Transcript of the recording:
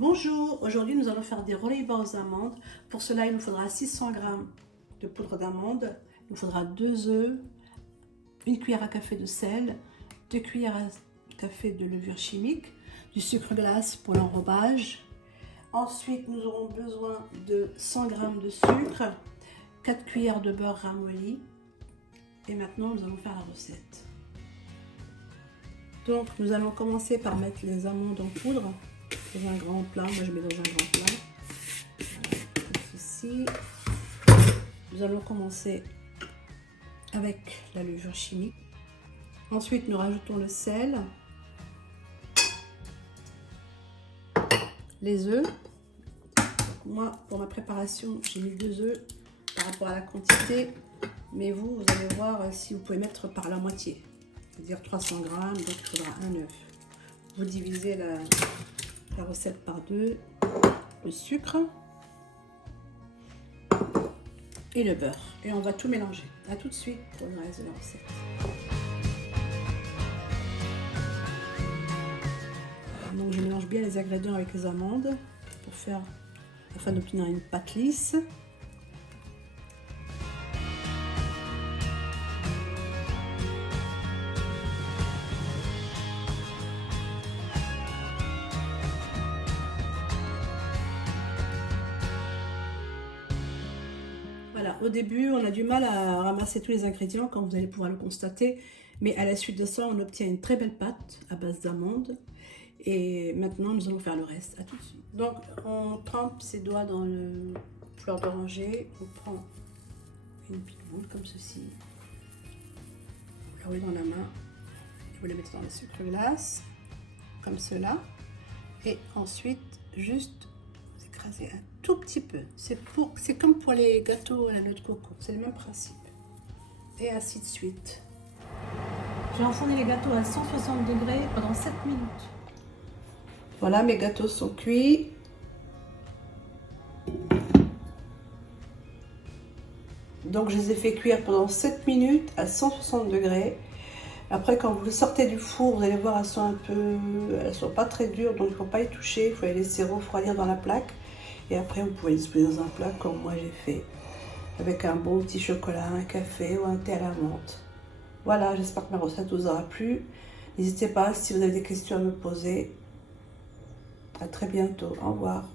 Bonjour, aujourd'hui nous allons faire des rollibas aux amandes. Pour cela il nous faudra 600 g de poudre d'amande, il nous faudra 2 œufs, 1 cuillère à café de sel, 2 cuillères à café de levure chimique, du sucre glace pour l'enrobage. Ensuite nous aurons besoin de 100 g de sucre, 4 cuillères de beurre ramolli. Et maintenant nous allons faire la recette. Donc nous allons commencer par mettre les amandes en poudre dans un grand plat. Moi je mets dans un grand plat, comme ceci. Nous allons commencer avec la levure chimique. Ensuite nous rajoutons le sel, les œufs. Moi pour ma préparation j'ai mis 2 œufs par rapport à la quantité, mais vous allez voir si vous pouvez mettre par la moitié, c'est-à-dire 300 g, donc il faudra un œuf. Vous divisez la recette par 2, le sucre et le beurre, et on va tout mélanger. A tout de suite pour le reste de la recette. Donc je mélange bien les ingrédients avec les amandes afin d'obtenir une pâte lisse. Voilà, au début, on a du mal à ramasser tous les ingrédients, comme vous allez pouvoir le constater. Mais à la suite de ça, on obtient une très belle pâte à base d'amandes. Et maintenant, nous allons faire le reste. À tout de suite. Donc, on trempe ses doigts dans le fleur d'oranger. On prend une petite boule comme ceci. Vous la roulez dans la main. Vous la mettez dans le sucre glace, comme cela. Et ensuite, juste écraser un tout petit peu. C'est comme pour les gâteaux à la noix de coco, c'est le même principe. Et ainsi de suite. J'ai enfourné les gâteaux à 160 degrés pendant 7 minutes. Voilà, mes gâteaux sont cuits. Donc je les ai fait cuire pendant 7 minutes à 160 degrés. Après, quand vous les sortez du four, vous allez voir, elles sont pas très dures, donc il ne faut pas les toucher, il faut les laisser refroidir dans la plaque. Et après, vous pouvez les disposer dans un plat comme moi j'ai fait, avec un bon petit chocolat, un café ou un thé à la menthe. Voilà, j'espère que ma recette vous aura plu. N'hésitez pas si vous avez des questions à me poser. À très bientôt, au revoir.